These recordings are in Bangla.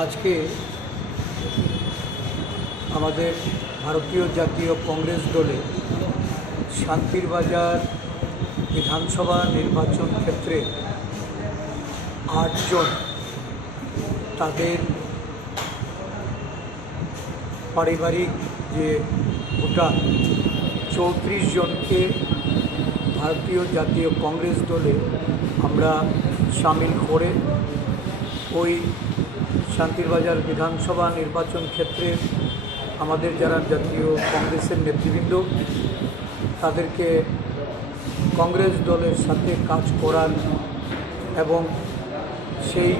আজকে আমাদের ভারতীয় জাতীয় কংগ্রেস দলে শান্তির বাজার বিধানসভা নির্বাচন ক্ষেত্রে 8 জন তাদের পারিবারিক যে ভোটার 34 জনকে ভারতীয় জাতীয় কংগ্রেস দলে আমরা সামিল করে ওই শান্তির বাজার বিধানসভা নির্বাচন ক্ষেত্রে আমাদের যারা জাতীয় কংগ্রেসের নেতৃবৃন্দ তাদেরকে কংগ্রেস দলের সাথে কাজ করার এবং সেই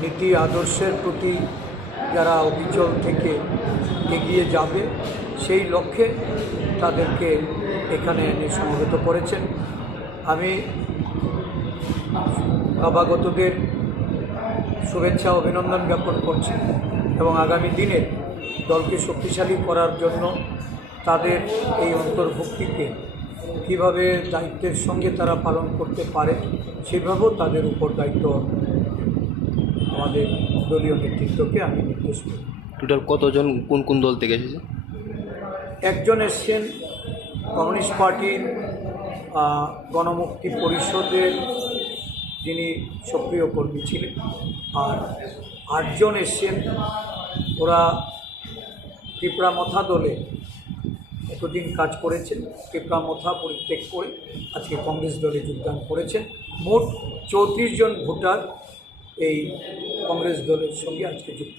নীতি আদর্শের প্রতি যারা অবিচল থেকে এগিয়ে যাবে সেই লক্ষ্যে তাদেরকে এখানে এনে সমবেত করেছেন। আমি নবাগতদের শুভেচ্ছা অভিনন্দন জ্ঞাপন করছি এবং আগামী দিনে দলকে শক্তিশালী করার জন্য তাদের এই অন্তর্ভুক্তিকে কীভাবে দায়িত্বের সঙ্গে তারা পালন করতে পারে সেভাবেও তাদের উপর দায়িত্ব আমাদের দলীয় নেতৃত্বকে আমি নির্দেশ করি। টোটাল কতজন কোন কোন দল থেকে এসেছে? একজন এসছেন কমিউনিস্ট পার্টির গণমুক্তি পরিষদের যিনি সক্রিয় কর্মী ছিলেন, আর 8 জন এসছেন ওরা ত্রিপুরামথা দলে এতদিন কাজ করেছেন, ত্রিপুরামথা পরিত্যাগ করে আজকে কংগ্রেস দলে যোগদান করেছেন। মোট 34 জন ভোটার এই কংগ্রেস দলের সঙ্গে আজকে যুক্ত।